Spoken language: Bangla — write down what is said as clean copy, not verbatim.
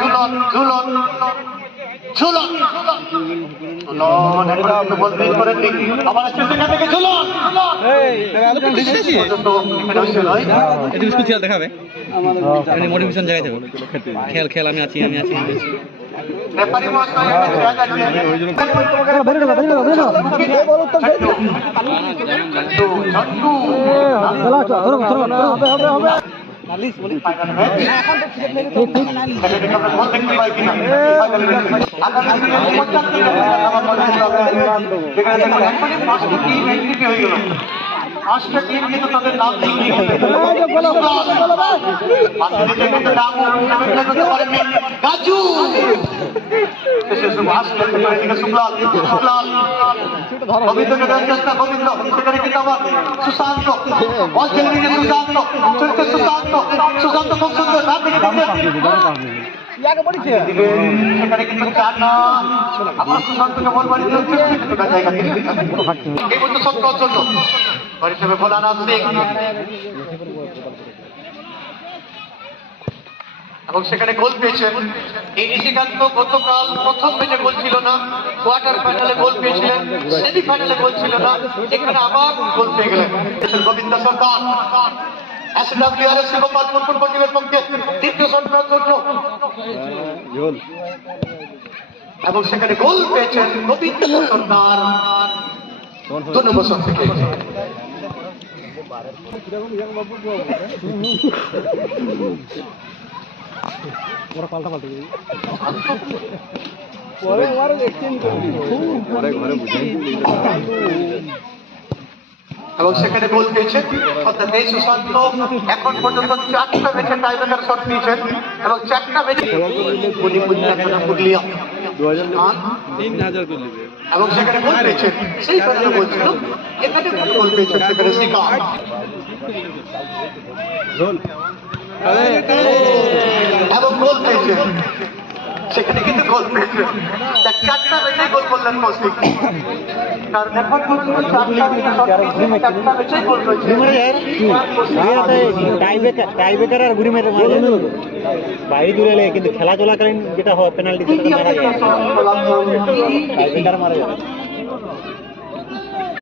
ঝুলন ঝুলন ঝুলন ঝুলন এখন একটু বদলিশ করে দিই আবার আসছে সেখান থেকে ঝুলন দেখাবে মোটিভেশন জায়গায় যাবে খেল খেল আমি আছি আমি আছি ব্যাপারী মহাশয় পাঁচটা টিম কিন্তু তাদের নাম গাজু গোবিন্দকে দেওয়ার চেষ্টা গোবিন্দ সেখানে কিন্তু আবার সুশান্ত বল খেলে নিয়ে সুশান্ত সুশান্ত সুশান্ত খুব সুন্দর সেখানে কিন্তু চার না আবার সুশান্তকে বল বাড়িতে হচ্ছে জায়গা এই মতো সব জন্য বাড়ি হিসেবে ভোলানাথ সিং এবং সেখানে গোল পেয়েছেন এই নিশিকান্ত গতকাল প্রথম ম্যাচে গোল ছিল না কোয়ার্টার ফাইনালে গোল পেয়েছিলেন সেমিফাইনালে গোল ছিল না এখানে আবার গোল পেয়ে গেলেন গোবিন্দ সরকার SWRS গোপালপুর ফুটবল টিমের পক্ষে দ্বিতীয় সন্তান জন্য এবং সেখানে গোল পেয়েছেন গোবিন্দ সরকার 2 নম্বর শট থেকে ওরা পাল্টা পাল্টা পরে আরো এক্সচেঞ্জ করবি পরে ঘরে বুঝাই এবং সেখানে গোল পেয়েছেন অর্থাৎ এই সুশান্ত এখন পর্যন্ত 4টা ম্যাচে টাইব্রেকার শট নিয়েছেন এবং 4টা ম্যাচে পুরুলিয়া 3000 করে নেবে এবং সেখানে গোল পেয়েছেন সেই কারণে বলছিল এখানে গোল পেয়েছেন সেখানে শ্রীকান্ত এবং গোল পেয়েছেন সেখানে কিন্তু গোল পেয়েছেন 4টা ম্যাচে গোল করলেন কৌশিক কারণ এখন পর্যন্ত 4টা ম্যাচে গোল হয়েছে টাইব্রেকার আর ঘুরি মেরে বাইরে দূরে এলে কিন্তু খেলা চলাকালীন যেটা হয় পেনাল্টি সেটা মারা যায় টাইব্রেকার মারা যায়